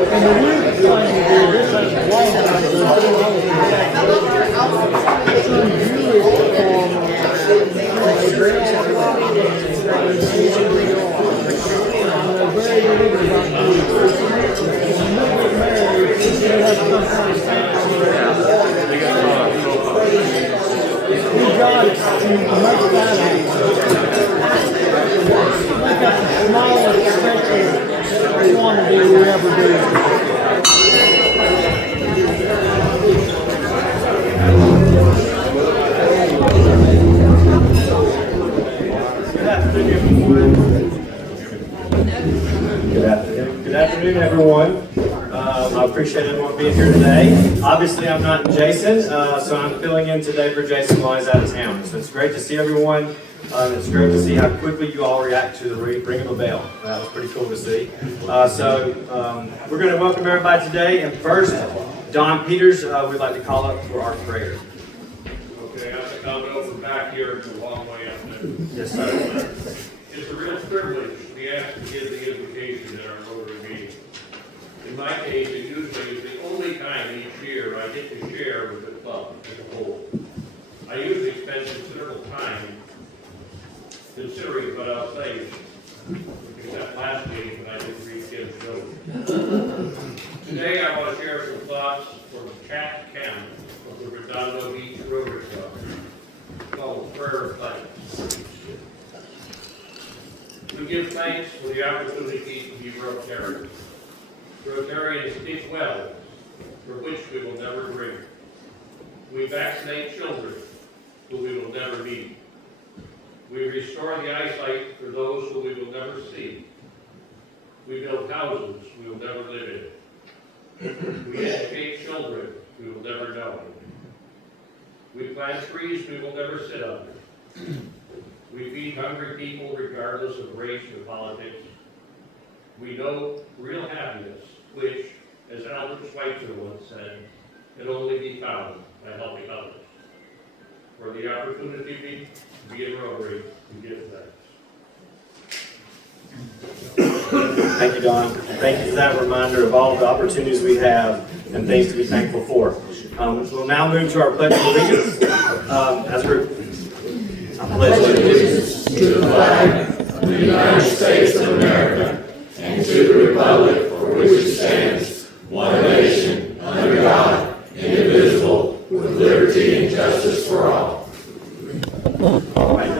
And the weird thing is, this has a long time ago, it's unusual for they're very religious about doing it. When they get married, they have some kind of we got it to make that happen. We got the smallest sexual quantity we ever do. Good afternoon, everyone. I appreciate everyone being here today. Obviously, I'm not Jason, so I'm filling in today for Jason while he's out of town. So it's great to see everyone. It's great to see how quickly you all react to the ring of a bell. That was pretty cool to see. We're going to welcome everybody today. And first, Don Peters, we'd like to call up for our prayer. Okay, I have to come over back here. It's a long way up there. Yes, sir. It's a real privilege to be asked to give the invocation at our Rotary meeting. In my case, it usually is the only time each year I get to share with the club as a whole. I usually spend considerable time considering what I'll say, except last meeting when I didn't read Kim's note. Today I want to share some thoughts from the chat camp of the Redondo Beach Rotary Club called Prayer of Thanks. We give thanks for the opportunity to be Rotarians. Rotarians speak well, for which we will never dream. We vaccinate children who we will never meet. We restore the eyesight for those who we will never see. We build houses we will never live in. We educate children we will never know. We plant trees we will never sit under. We feed hungry people regardless of race or politics. We know real happiness, which, as Albert Schweitzer once said, can only be found by helping others. For the opportunity to be in Rotary, we give thanks. Thank you, Don. Thank you for that reminder of all the opportunities we have and things to be thankful for. We'll now move to our Pledge of Allegiance. As a group, I pledge allegiance to the flag of the United States of America and to the republic for which it stands, one nation, under God, indivisible, with liberty and justice for all. All right,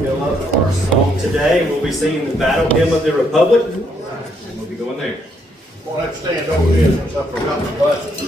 we'll up our song today. We'll be singing the Battle Hymn of the Republic, and we'll be going there. Well, let's stand over here since I forgot my glasses.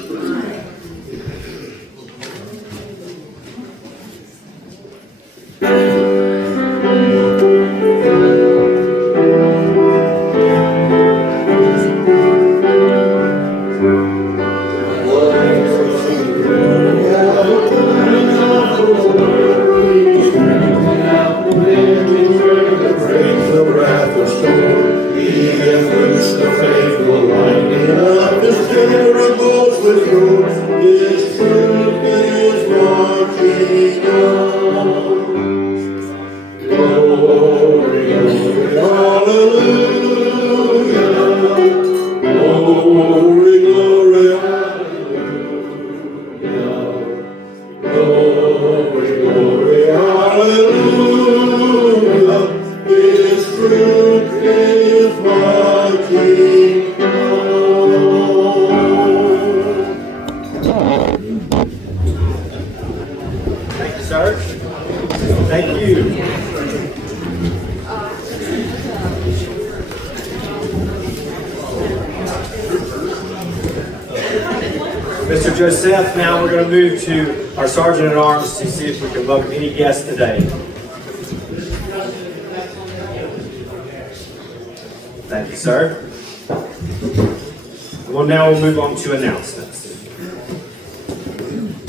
Mr. Joseph, now we're going to move to our Sergeant at Arms to see if we can welcome any guests today. Thank you, sir. Well, now we'll move on to announcements.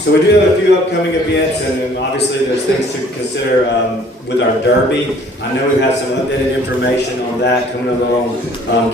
So we do have a few upcoming events, and then obviously there's things to consider with our Derby. I know we have some updated information on that coming along.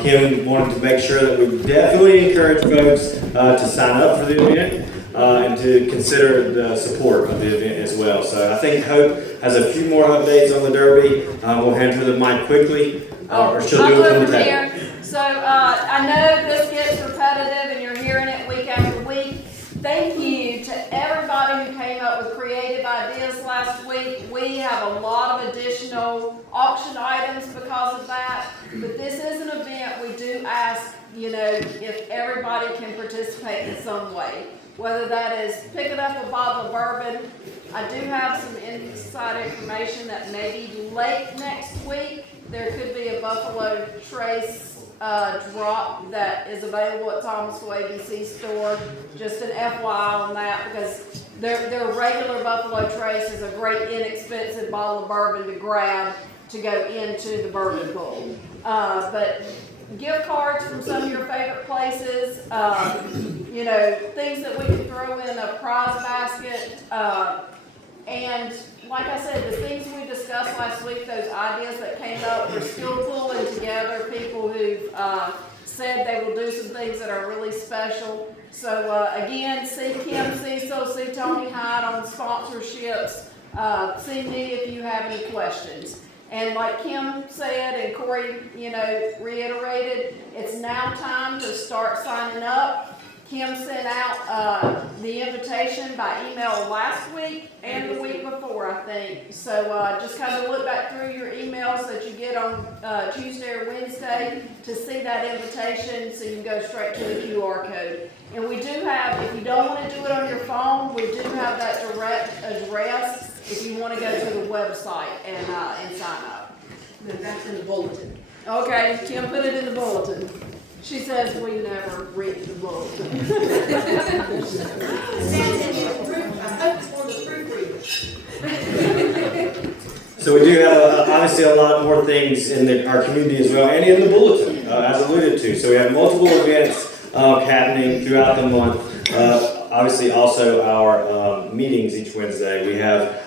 Kim wanted to make sure that we definitely encourage folks to sign up for the event and to consider the support of the event as well. So I think Hope has a few more updates on the Derby. We'll hand her the mic quickly, or she'll do it from the table. So, I know this gets repetitive and you're hearing it week after week. Thank you to everybody who came up with creative ideas last week. We have a lot of additional auction items because of that. But this is an event we do ask, if everybody can participate in some way. Whether that is picking up a bottle of bourbon. I do have some inside information that maybe late next week, there could be a Buffalo Trace drop that is available at Thomasville ABC store. Just an FYI on that, because their regular Buffalo Trace is a great inexpensive bottle of bourbon to grab to go into the bourbon pool. But gift cards from some of your favorite places, things that we can throw in a prize basket, and like I said, the things we discussed last week, those ideas that came up, we're still pulling together people who've said they will do some things that are really special. So again, see Kim Cecil, see Tony Hyde on sponsorships, see me if you have any questions. And like Kim said and Corey, reiterated, it's now time to start signing up. Kim sent out the invitation by email last week and the week before, I think. So just kind of look back through your emails that you get on Tuesday or Wednesday to see that invitation, so you can go straight to the QR code. And we do have, if you don't want to do it on your phone, we do have that direct address if you want to go to the website and sign up. And that's in the bulletin. Okay, Kim put it in the bulletin. She says we never read the bulletin. I hope it's for the proofreaders. So we do have obviously a lot more things in our community as well, and in the bulletin, as alluded to. So we have multiple events happening throughout the month. Obviously also our meetings each Wednesday. We have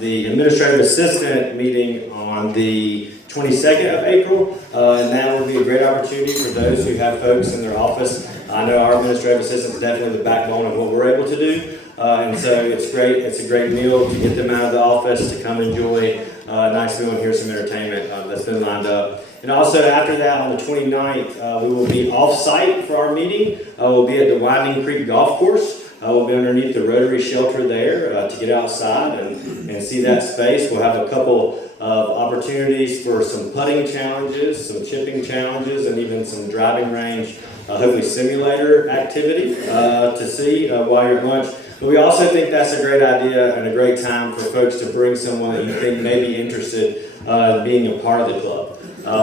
the administrative assistant meeting on the 22nd of April, and that will be a great opportunity for those who have folks in their office. I know our administrative assistant is definitely the backbone of what we're able to do, and so it's great. It's a great meal to get them out of the office to come enjoy a nice meal and hear some entertainment that's been lined up. And also after that, on the 29th, we will be off-site for our meeting. We'll be at the Winding Creek Golf Course. We'll be underneath the Rotary shelter there to get outside and see that space. We'll have a couple of opportunities for some putting challenges, some chipping challenges, and even some driving range, hopefully simulator activity to see while you're at lunch. But we also think that's a great idea and a great time for folks to bring someone that you think may be interested in being a part of the club.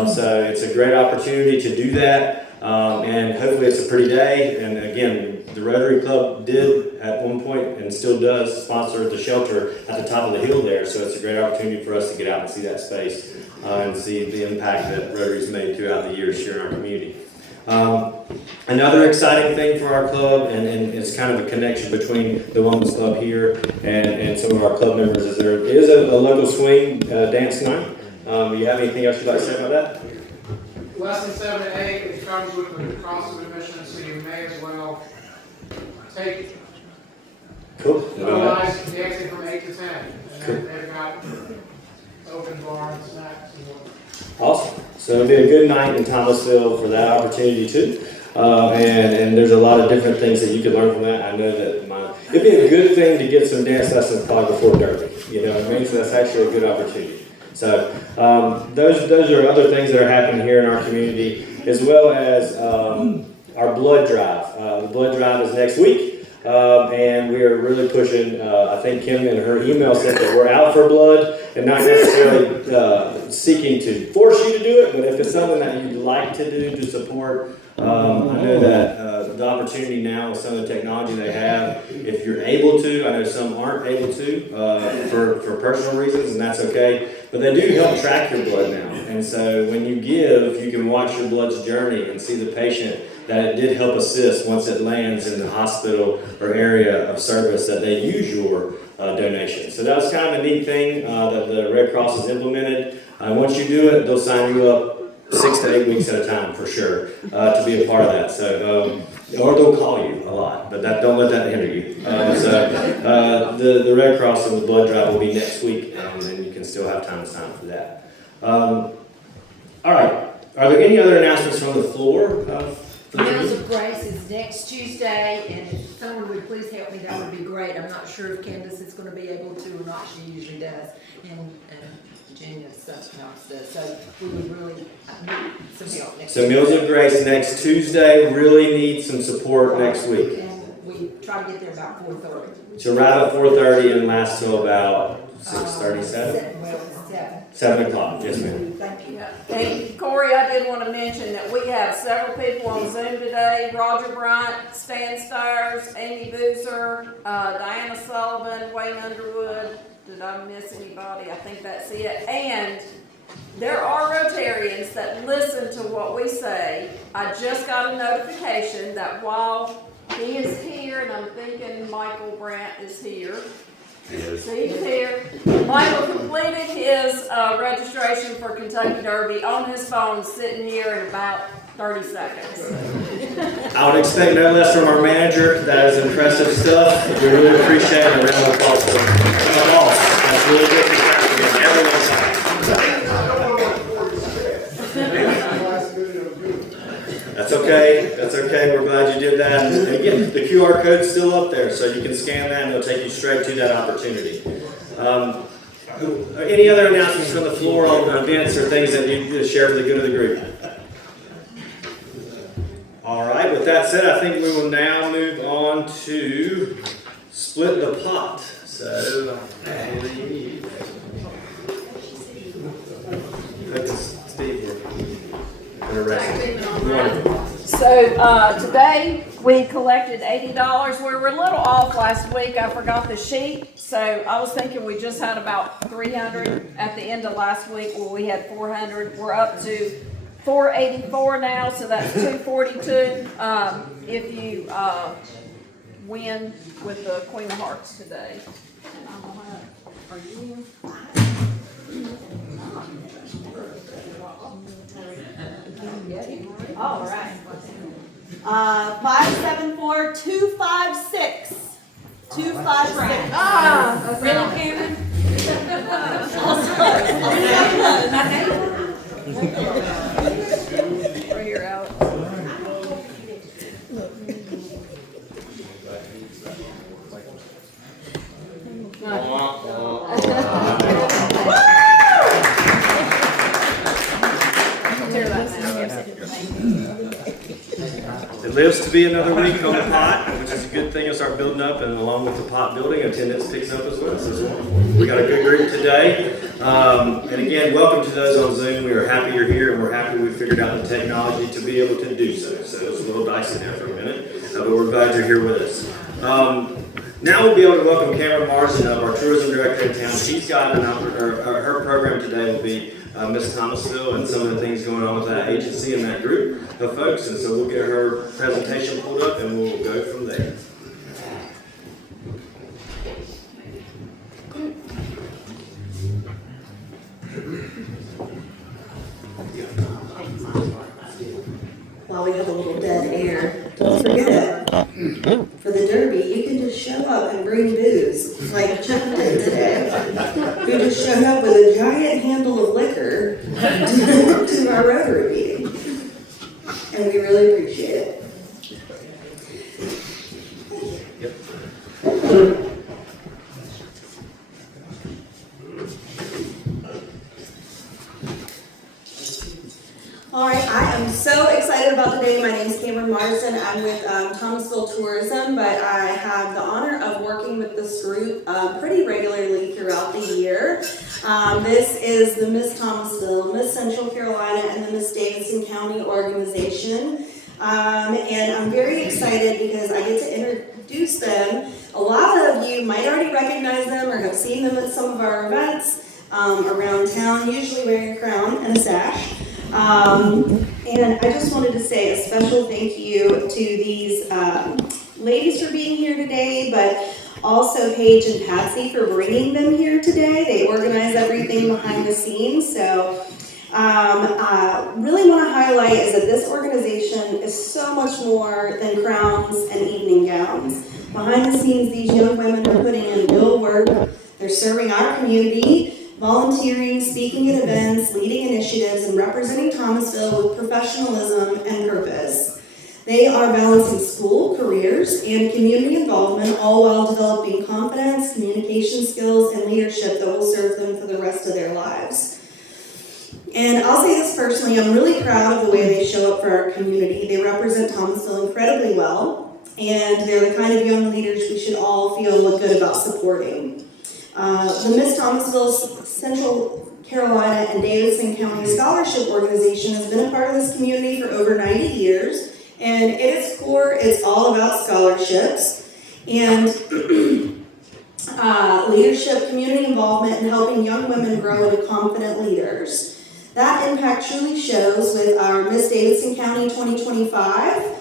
So it's a great opportunity to do that, and hopefully it's a pretty day. And again, the Rotary Club did at one point and still does sponsor the shelter at the top of the hill there, so it's a great opportunity for us to get out and see that space and see the impact that Rotary's made throughout the years here in our community. Another exciting thing for our club, and it's kind of a connection between the Wellness Club here and some of our club members, is there is a local swing dance night. Do you have anything else you'd like to say about that? Lesson 7 to 8, it comes with the cost of admission, so you may as well take it. Cool. Otherwise, the exit from 8 to 10. And then they've got open bar and snacks and whatnot. Awesome. So it'll be a good night in Thomasville for that opportunity too. And there's a lot of different things that you can learn from that. I know that it'd be a good thing to get some dance lessons probably before Derby. You know what I mean? So that's actually a good opportunity. So those are other things that are happening here in our community, as well as our blood drive. The blood drive is next week, and we are really pushing. I think Kim in her email said that we're out for blood, and not necessarily seeking to force you to do it, but if it's something that you'd like to do to support, I know that the opportunity now with some of the technology they have, if you're able to, I know some aren't able to for personal reasons, and that's okay, but they do help track your blood now. And so when you give, you can watch your blood's journey and see the patient that it did help assist once it lands in the hospital or area of service that they use your donation. So that was kind of a neat thing that the Red Cross has implemented. Once you do it, they'll sign you up 6 to 8 weeks at a time for sure to be a part of that. So, or they'll call you a lot, but don't let that hinder you. The Red Cross and the blood drive will be next week, and you can still have time to sign up for that. All right. Are there any other announcements from the floor? For the Meals meeting? of Grace is next Tuesday, and if someone would please help me, that would be great. I'm not sure if Candace is gonna be able to or not, she usually does, and Virginia sometimes does, so we would really need some help next. So Meals of Grace next Tuesday, really need some support next week. And we try to get there about 4:30. So right at 4:30 and last till about 6:37? Well, it's 7. 7 o'clock, yes ma'am. Thank you. And Corey, I did want to mention that we have several people on Zoom today. Roger Bryant, Stan Stires, Amy Boozer, Diana Sullivan, Wayne Underwood. Did I miss anybody? I think that's it. And there are Rotarians that listen to what we say. I just got a notification that while he is here, and I'm thinking Michael Brandt is here. So he's here. Michael completed his registration for Kentucky Derby on his phone, sitting here in about 30 seconds. I would expect no less from our manager. That is impressive stuff. We really appreciate it. A round of applause for the boss. That's really good feedback from everyone's side. That's okay. That's okay. We're glad you did that. And again, the QR code's still up there, so you can scan that and it'll take you straight to that opportunity. Any other announcements from the floor on events or things that you need to share for the good of the group? All right. With that said, I think we will now move on to split the pot. So, I believe. Steve, we're arrested. So today we collected $80. We were a little off last week. I forgot the sheet. So I was thinking we just had about 300 at the end of last week. Well, we had 400. We're up to 484 now, so that's 242. If you win with the Queen of Hearts today. Are you? All right. 574-256. 256. Ah, Really, Karen? right here, Alex. It lives to be another week on the pot, which is a good thing. It'll start building up, and along with the pot building, attendance picks up as well. So we got a good group today. And again, welcome to those on Zoom. We are happy you're here, and we're happy we figured out the technology to be able to do so. So it's a little dicey there for a minute, but we're glad you're here with us. Now we'll be able to welcome Cameron Marsden, our tourism director in town. She's got her program today will be Miss Thomasville and some of the things going on with that agency and that group of folks. And so we'll get her presentation pulled up and we'll go from there. While we have a little dead air, don't forget it. For the Derby, you can just show up and bring booze, like Chuck did today. We just showed up with a giant handle of liquor to our Rotary meeting. And we really appreciate it. All right, I am so excited about today. My name is Cameron Marsden. I'm with Thomasville Tourism, but I have the honor of working with this group pretty regularly throughout the year. This is the Miss Thomasville, Miss Central Carolina, and the Miss Davidson County organization. And I'm very excited because I get to introduce them. A lot of you might already recognize them or have seen them at some of our events around town, usually wearing a crown and a sash. And I just wanted to say a special thank you to these ladies for being here today, but also Paige and Patsy for bringing them here today. They organize everything behind the scenes. So really want to highlight is that this organization is so much more than crowns and evening gowns. Behind the scenes, these young women are putting in real work. They're serving our community, volunteering, speaking at events, leading initiatives, and representing Thomasville with professionalism, and purpose. They are balancing school, careers, and community involvement, all while developing confidence, communication skills, and leadership that will serve them for the rest of their lives. And I'll say this personally, I'm really proud of the way they show up for our community. They represent Thomasville incredibly well, and they're the kind of young leaders we should all feel good about supporting. The Miss Thomasville Central Carolina and Davidson County Scholarship Organization has been a part of this community for over 90 years, and at its core, it's all about scholarships and leadership, community involvement, and helping young women grow into confident leaders. That impact truly shows with our Miss Davidson County 2025,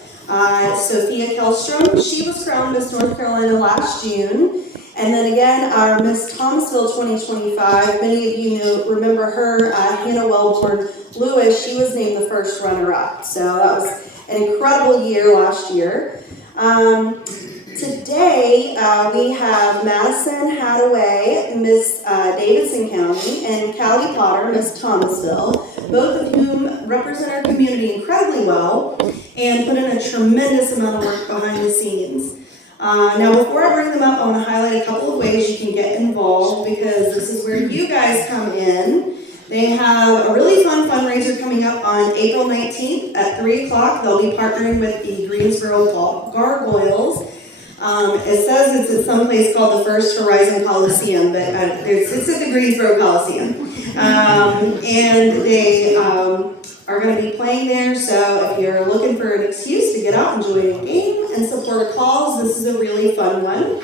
Sophia Kellstrom. She was crowned Miss North Carolina last June. And then again, our Miss Thomasville 2025, many of you remember her, Hannah Wellborn Lewis. She was named the first runner-up. So that was an incredible year last year. Today, we have Madison, Hadaway, Miss Davidson County, and Kallie Potter, Miss Thomasville, both of whom represent our community incredibly well and put in a tremendous amount of work behind the scenes. Now, before I bring them up, I want to highlight a couple of ways you can get involved, because this is where you guys come in. They have a really fun fundraiser coming up on April 19th at 3 o'clock. They'll be partnering with the Greensboro Gargoyles. It says it's at some place called the First Horizon Coliseum, but it's at the Greensboro Coliseum. And they are going to be playing there, so if you're looking for an excuse to get out and join a game and support a cause, this is a really fun one.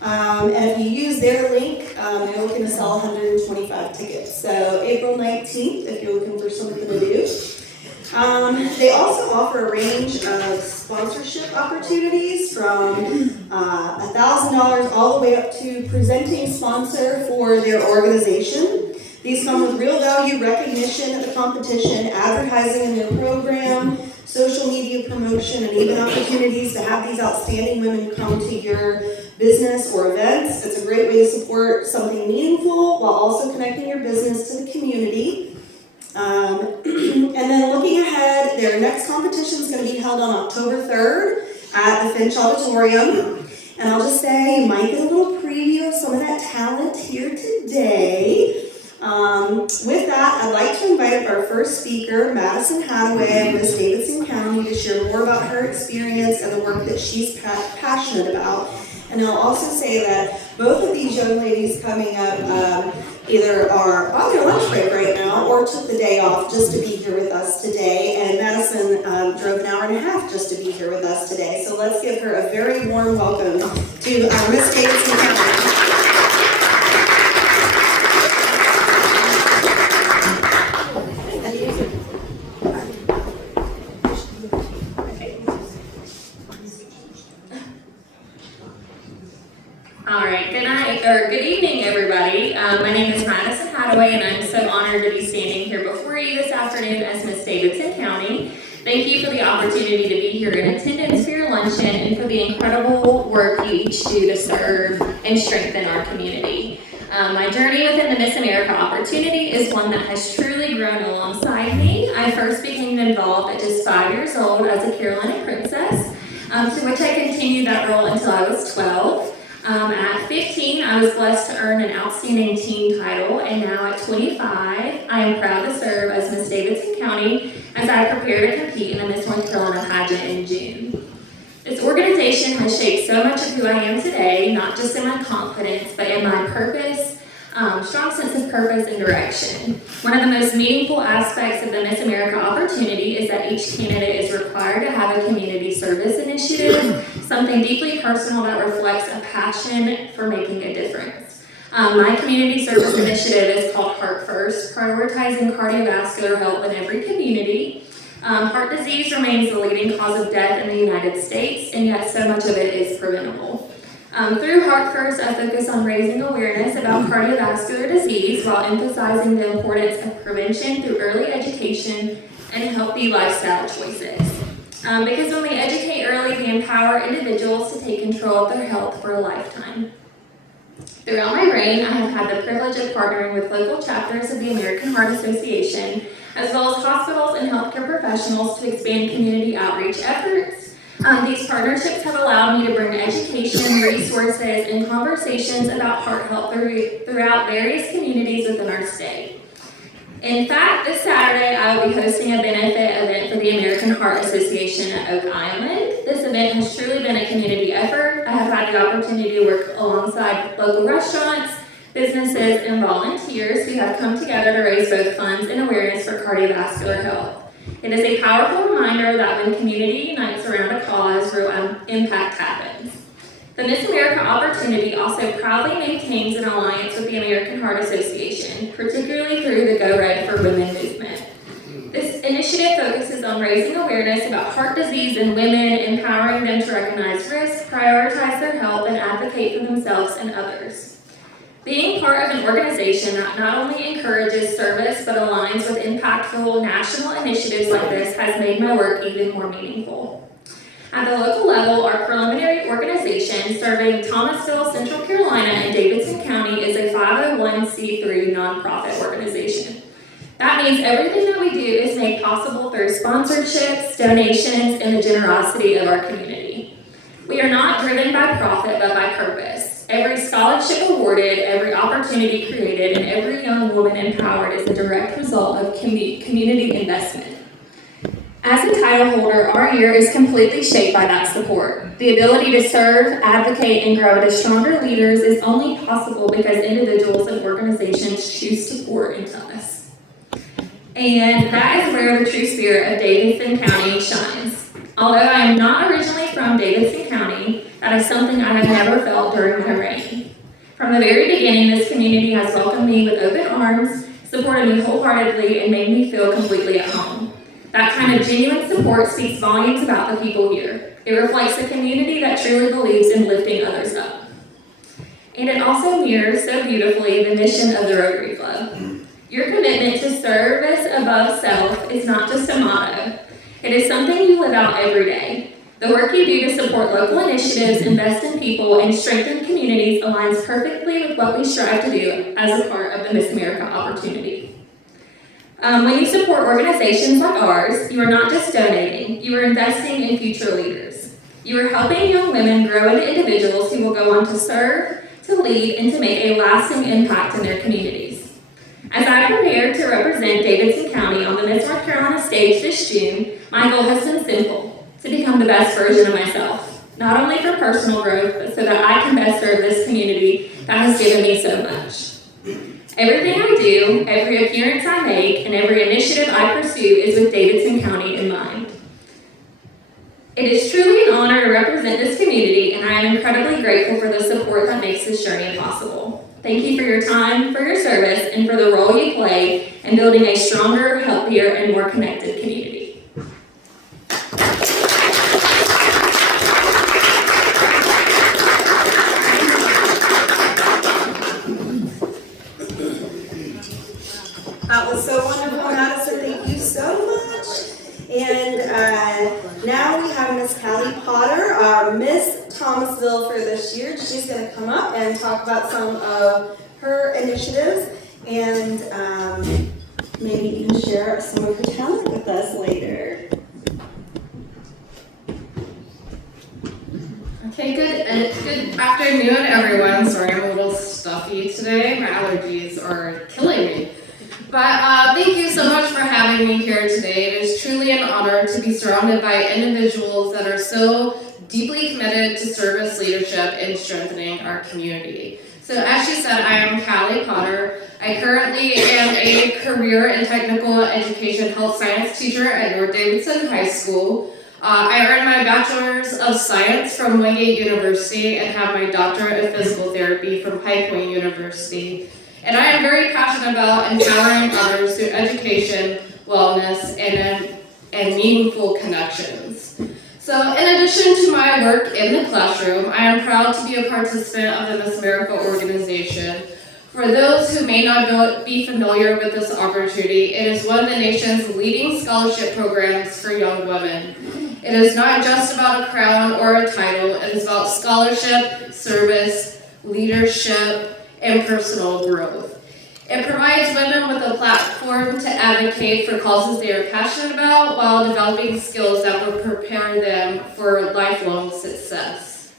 And if you use their link, they're looking to sell 125 tickets. So April 19th, if you're looking for something to do. They also offer a range of sponsorship opportunities from $1,000 all the way up to presenting sponsor for their organization. These come with real value recognition at the competition, advertising in their program, social media promotion, and even opportunities to have these outstanding women come to your business or events. It's a great way to support something meaningful while also connecting your business to the community. And then looking ahead, their next competition is going to be held on October 3rd at the Finch Auditorium. And I'll just say, you might get a little preview of some of that talent here today. With that, I'd like to invite up our first speaker, Madison Hadaway of Miss Davidson County, to share more about her experience and the work that she's passionate about. And I'll also say that both of these young ladies coming up either are on their lunch break right now or took the day off just to be here with us today. And Madison drove an hour and a half just to be here with us today. So let's give her a very warm welcome to Miss Davidson County. All right, good evening, everybody. My name is Madison Hadaway, and I'm so honored to be standing here before you this afternoon as Miss Davidson County. Thank you for the opportunity to be here in attendance for your luncheon and for the incredible work you each do to serve and strengthen our community. My journey within the Miss America opportunity is one that has truly grown alongside me. I first became involved at just 5 years old as a Carolina princess, to which I continued that role until I was 12. At 15, I was blessed to earn an outstanding teen title, and now at 25, I am proud to serve as Miss Davidson County as I prepare to compete in the Miss North Carolina pageant in June. This organization has shaped so much of who I am today, not just in my confidence, but in my purpose, strong sense of purpose and direction. One of the most meaningful aspects of the Miss America opportunity is that each candidate is required to have a community service initiative, something deeply personal that reflects a passion for making a difference. My community service initiative is called Heart First, prioritizing cardiovascular health in every community. Heart disease remains the leading cause of death in the United States, and yet so much of it is preventable. Through Heart First, I focus on raising awareness about cardiovascular disease while emphasizing the importance of prevention through early education and healthy lifestyle choices. Because when we educate early, we empower individuals to take control of their health for a lifetime. Throughout my reign, I have had the privilege of partnering with local chapters of the American Heart Association, as well as hospitals and healthcare professionals to expand community outreach efforts. These partnerships have allowed me to bring education, resources, and conversations about heart health throughout various communities within our state. In fact, this Saturday I will be hosting a benefit event for the American Heart Association at Oak Island. This event has truly been a community effort. I have had the opportunity to work alongside local restaurants, businesses, and volunteers who have come together to raise both funds and awareness for cardiovascular health. It is a powerful reminder that when community unites around a cause, real impact happens. The Miss America opportunity also proudly maintains an alliance with the American Heart Association, particularly through the Go Red for Women movement. This initiative focuses on raising awareness about heart disease in women, empowering them to recognize risk, prioritize their health, and advocate for themselves and others. Being part of an organization that not only encourages service but aligns with impactful national initiatives like this has made my work even more meaningful. At the local level, our preliminary organization serving Thomasville, Central Carolina, and Davidson County is a 501c3 nonprofit organization. That means everything that we do is made possible through sponsorships, donations, and the generosity of our community. We are not driven by profit but by purpose. Every scholarship awarded, every opportunity created, and every young woman empowered is a direct result of community investment. As a title holder, our year is completely shaped by that support. The ability to serve, advocate, and grow into stronger leaders is only possible because individuals and organizations choose to pour into us. And that is where the true spirit of Davidson County shines. Although I am not originally from Davidson County, that is something I have never felt during my reign. From the very beginning, this community has welcomed me with open arms, supported me wholeheartedly, and made me feel completely at home. That kind of genuine support speaks volumes about the people here. It reflects a community that truly believes in lifting others up. And it also mirrors so beautifully the mission of the Rotary Club. Your commitment to service above self is not just a motto. It is something you live out every day. The work you do to support local initiatives, invest in people, and strengthen communities aligns perfectly with what we strive to do as a part of the Miss America opportunity. When you support organizations like ours, you are not just donating, you are investing in future leaders. You are helping young women grow into individuals who will go on to serve, to lead, and to make a lasting impact in their communities. As I prepare to represent Davidson County on the Miss North Carolina stage this June, my goal has been simple: to become the best version of myself, not only for personal growth, but so that I can best serve this community that has given me so much. Everything I do, every appearance I make, and every initiative I pursue is with Davidson County in mind. It is truly an honor to represent this community, and I am incredibly grateful for the support that makes this journey possible. Thank you for your time, for your service, and for the role you play in building a stronger, healthier, and more connected community. That was so wonderful, Madison. Thank you so much. And now we have Miss Kallie Potter, our Miss Thomasville for this year. She's going to come up and talk about some of her initiatives and maybe even share some of her talent with us later. Okay, good afternoon, everyone. Sorry, I'm a little stuffy today. My allergies are killing me. But thank you so much for having me here today. It is truly an honor to be surrounded by individuals that are so deeply committed to service, leadership, and strengthening our community. So as she said, I am Kallie Potter. I currently am a career and technical education health science teacher at North Davidson High School. I earned my Bachelor's of Science from Wingate University and have my Doctorate of Physical Therapy from High Point University. And I am very passionate about empowering others through education, wellness, and meaningful connections. So in addition to my work in the classroom, I am proud to be a participant of the Miss America organization. For those who may not be familiar with this opportunity, it is one of the nation's leading scholarship programs for young women. It is not just about a crown or a title, it is about scholarship, service, leadership, and personal growth. It provides women with a platform to advocate for causes they are passionate about while developing skills that will prepare them for lifelong success.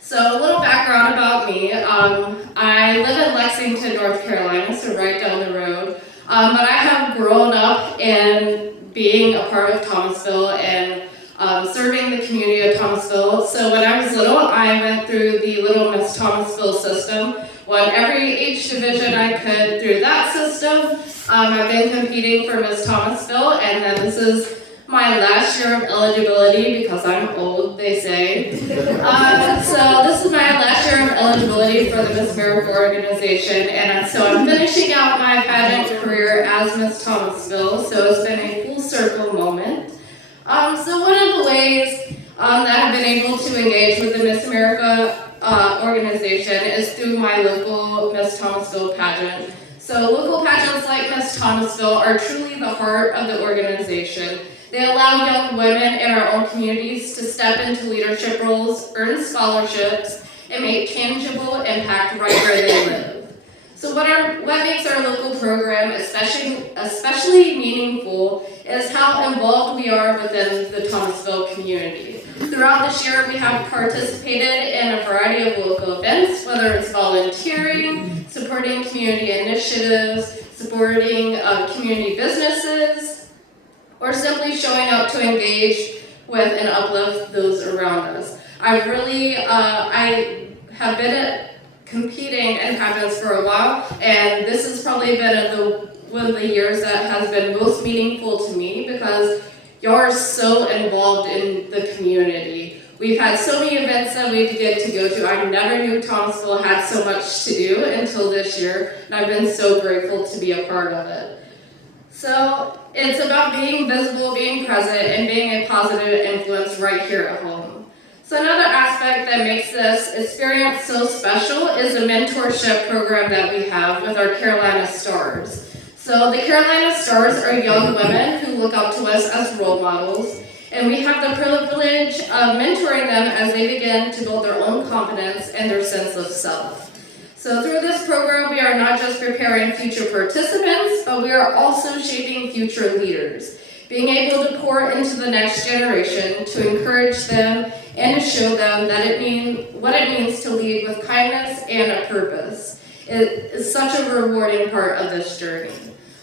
So a little background about me. I live in Lexington, North Carolina, so right down the road. But I have grown up in being a part of Thomasville and serving the community of Thomasville. So when I was little, I went through the Little Miss Thomasville system. Won every age division I could through that system. I've been competing for Miss Thomasville, and then this is my last year of eligibility because I'm old, they say. So this is my last year of eligibility for the Miss America organization, and so I'm finishing out my pageant career as Miss Thomasville, so it's been a full circle moment. So one of the ways that I've been able to engage with the Miss America organization is through my local Miss Thomasville pageant. So local pageants like Miss Thomasville are truly the heart of the organization. They allow young women in our own communities to step into leadership roles, earn scholarships, and make tangible impact right where they live. So what makes our local program especially meaningful is how involved we are within the Thomasville community. Throughout this year, we have participated in a variety of local events, whether it's volunteering, supporting community initiatives, supporting community businesses, or simply showing up to engage with and uplift those around us. I have been competing in pageants for a while, and this has probably been one of the years that has been most meaningful to me because y'all are so involved in the community. We've had so many events that we get to go to. I never knew Thomasville had so much to do until this year, and I've been so grateful to be a part of it. So it's about being visible, being present, and being a positive influence right here at home. So another aspect that makes this experience so special is the mentorship program that we have with our Carolina Stars. So the Carolina Stars are young women who look up to us as role models, and we have the privilege of mentoring them as they begin to build their own confidence and their sense of self. So through this program, we are not just preparing future participants, but we are also shaping future leaders, being able to pour into the next generation to encourage them and to show them what it means to lead with kindness and a purpose. It is such a rewarding part of this journey.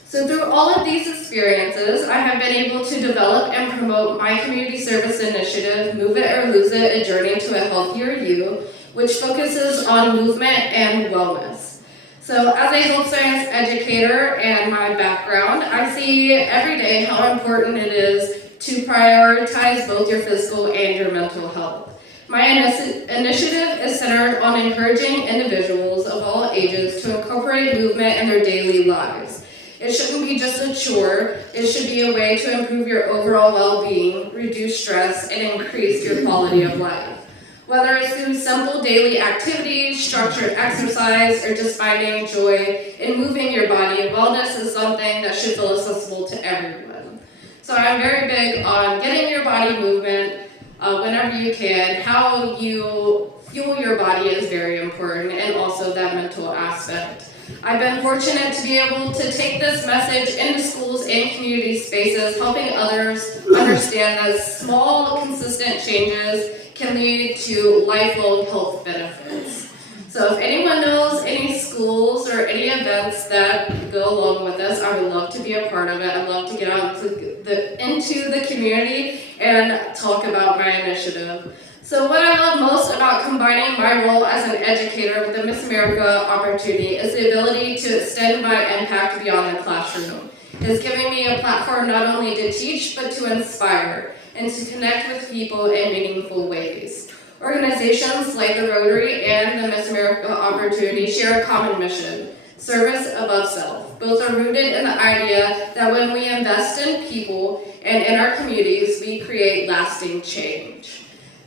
So through all of these experiences, I have been able to develop and promote my community service initiative, Move It or Lose It, A Journey to a Healthier You, which focuses on movement and wellness. So as a health science educator and my background, I see every day how important it is to prioritize both your physical and your mental health. My initiative is centered on encouraging individuals of all ages to incorporate movement in their daily lives. It shouldn't be just a chore, it should be a way to improve your overall well-being, reduce stress, and increase your quality of life. Whether it's through simple daily activities, structured exercise, or just finding joy in moving your body, wellness is something that should feel accessible to everyone. So I'm very big on getting your body movement whenever you can. How you fuel your body is very important, and also that mental aspect. I've been fortunate to be able to take this message into schools and community spaces, helping others understand that small, consistent changes can lead to lifelong health benefits. So if anyone knows any schools or any events that go along with this, I would love to be a part of it. I'd love to get out into the community and talk about my initiative. So what I love most about combining my role as an educator with the Miss America opportunity is the ability to extend my impact beyond the classroom. It's giving me a platform not only to teach, but to inspire and to connect with people in meaningful ways. Organizations like the Rotary and the Miss America opportunity share a common mission: service above self. Both are rooted in the idea that when we invest in people and in our communities, we create lasting change.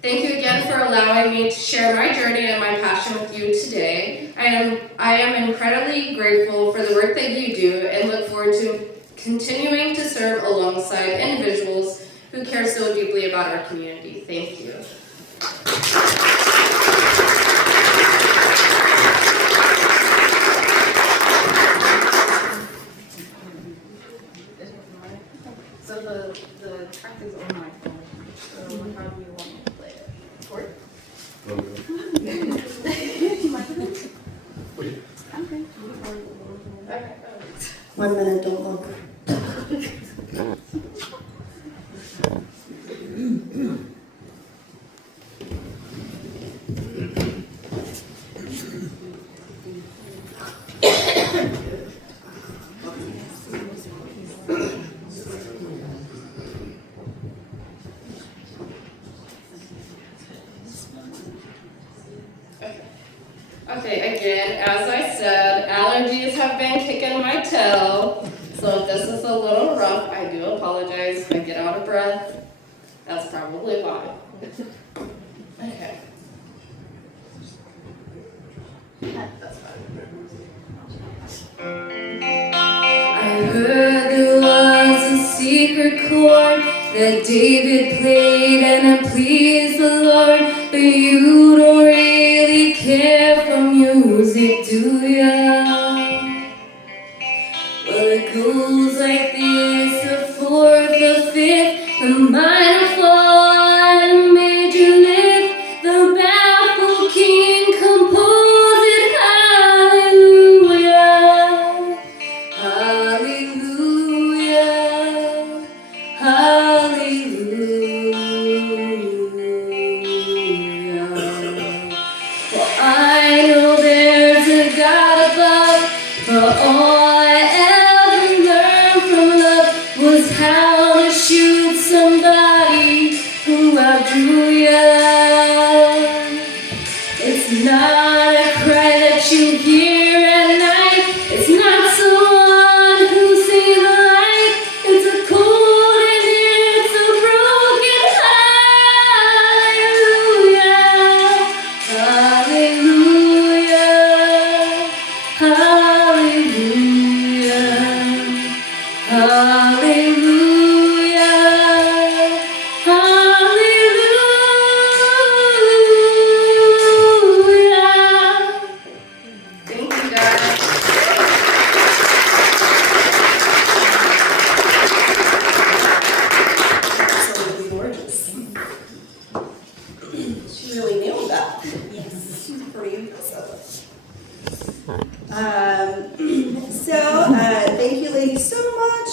Thank you again for allowing me to share my journey and my passion with you today. I am incredibly grateful for the work that you do and look forward to continuing to serve alongside individuals who care so deeply about our community. Thank you. the track is on my phone. So how do you want me to play it? Record? Okay. 1 minute, don't look. Okay, again, as I said, allergies have been kicking my tail. So if this is a little rough, I do apologize. If I get out of breath, that's probably why. Okay. That's fine. I heard there was a secret chord that David played and it pleased the Lord, but you don't really care for music, do ya? Well, it goes like this: the fourth, the fifth, the minor fall, and major lift, the baffled king composed it. Hallelujah, hallelujah, hallelujah. Well, I know there's a God above, but all I ever learned from love was how to shoot somebody who outdrew ya. It's not a cry that you hear at night. It's not someone who sees the light. It's a cold and it's a broken hallelujah, hallelujah, hallelujah, hallelujah, hallelujah. Thank you, guys. Absolutely gorgeous. She really nailed that. Yes. She's pretty impressive. Thank you ladies so much.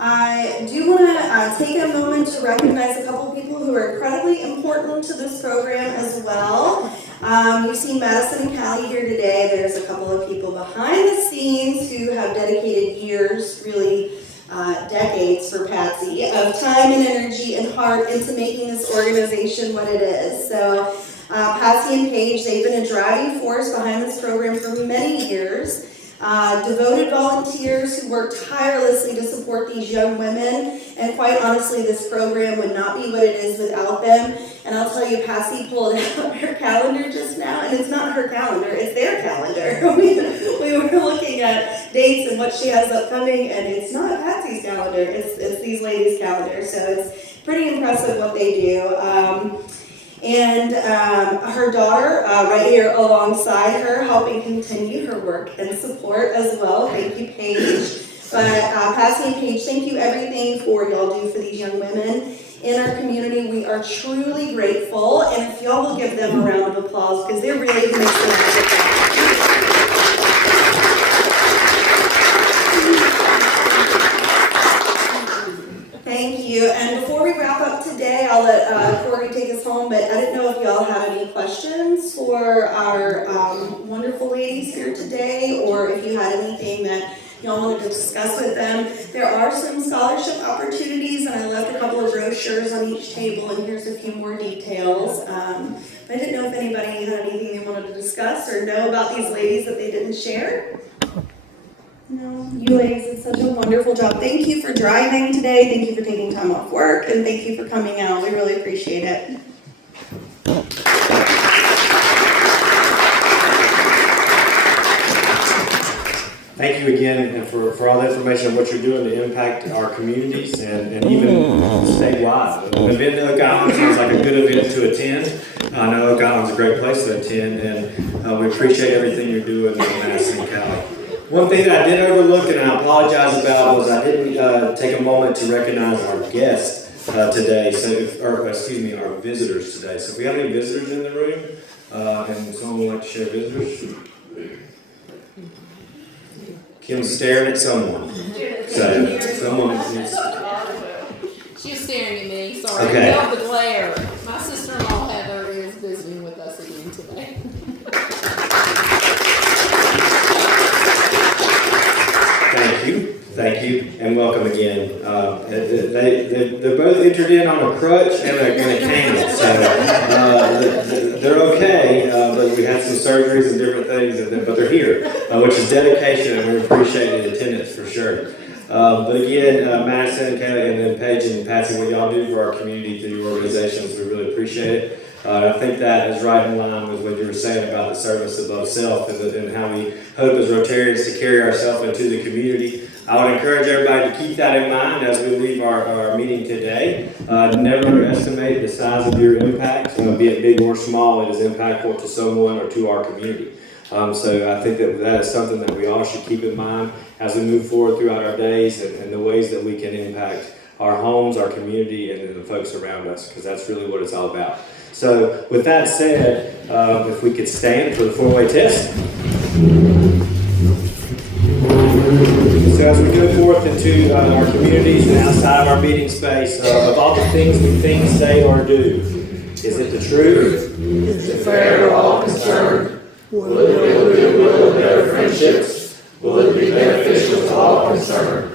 I do want to take a moment to recognize a couple people who are incredibly important to this program as well. You've seen Madison and Kallie here today. There's a couple of people behind the scenes who have dedicated years, really decades for Patsy, of time and energy and heart into making this organization what it is. So Patsy and Paige, they've been a driving force behind this program for many years. Devoted volunteers who work tirelessly to support these young women, and quite honestly, this program would not be what it is without them. And I'll tell you, Patsy pulled out her calendar just now, and it's not her calendar, it's their calendar. We were looking at dates and what she has upcoming, and it's not Patsy's calendar, it's these ladies' calendar. So it's pretty impressive what they do. And her daughter, right here alongside her, helping continue her work and support as well. Thank you, Paige. But Patsy and Paige, thank you everything for y'all do for these young women in our community. We are truly grateful, and if y'all will give them a round of applause, because they're really who makes the magic happen. Thank you. And before we wrap up today, I'll let Corey take us home, but I didn't know if y'all had any questions for our wonderful ladies here today, or if you had anything that y'all wanted to discuss with them. There are some scholarship opportunities, and I left a couple of brochures on each table, and here's a few more details. I didn't know if anybody had anything they wanted to discuss or know about these ladies that they didn't share. No, you ladies did such a wonderful job. Thank you for driving today. Thank you for taking time off work, and thank you for coming out. We really appreciate it. Thank you again for all the information on what you're doing to impact our communities and even statewide. An event in Oak Island sounds like a good event to attend. I know Oak Island's a great place to attend, and we appreciate everything you're doing in Madison and Kallie. One thing that I did overlook and I apologize about was I didn't take a moment to recognize our guests today, our visitors today. So if we have any visitors in the room, and someone would like to share visitors? Kim's staring at someone. So, someone is... She's staring at me, sorry. Okay. I love the glare. My sister-in-law Heather is visiting with us again today. Thank you, and welcome again. They're both entered in on a crutch and a cane, so they're okay, but we had some surgeries and different things, but they're here, which is dedication, and we appreciate the attendance for sure. But again, Madison, Kallie, and then Paige and Patsy, what y'all do for our community through your organizations, we really appreciate it. I think that is right in line with what you were saying about the service above self and how we hope as Rotarians to carry ourselves into the community. I would encourage everybody to keep that in mind as we leave our meeting today. Never underestimate the size of your impact, be it big or small. It is impactful to someone or to our community. So I think that is something that we all should keep in mind as we move forward throughout our days and the ways that we can impact our homes, our community, and the folks around us, because that's really what it's all about. So with that said, if we could stand for the four-way test. So as we go forth into our communities and outside of our meeting space, of all the things we think, say, or do, is it the truth? Is it fair to all concerned? Will it build goodwill and better friendships? Will it be beneficial to all concerned?